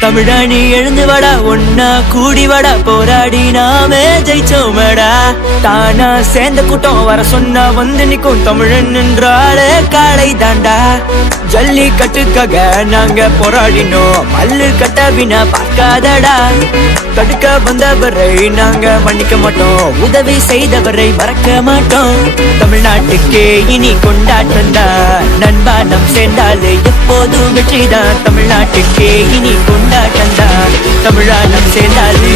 தமிழாணி எழுந்து வடா ஒன்னா கூடி வாடா போராடி நாமே ஜெயிச்சோமடா தானா சேர்ந்த கூட்டம் வர சொன்னா வந்து நிக்கும் தமிழன் என்றாலே காளை தாண்டா. ஜல்லி கட்டுக்காக நாங்க போராடினோம் மல்லு கட்ட வினா பார்க்காதடா. தடுக்க வந்தவரை நாங்க மன்னிக்க மாட்டோம் உதவி செய்தவரை மறக்க மாட்டோம். தமிழ்நாட்டுக்கே இனி கொண்டாட்டம் தான் நண்பா நம் சேர்ந்தாலே எப்போதும் வெற்றிதான் தமிழ்நாட்டுக்கே. இனி கொண்டாட்டம்தான் தமிழா நம் சேர்ந்தாது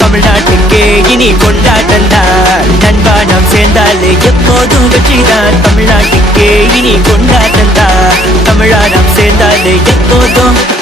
தமிழ்நாட்டுக்கே இனி கொண்டாட்டம்தான் நண்பா நாம் சேர்ந்தாலே. எப்போதும் வெற்றிதான் தமிழ்நாட்டுக்கே. இனி கொண்டாட்டம்தான் தமிழா நாம் சேர்ந்தாலே. எப்போதும்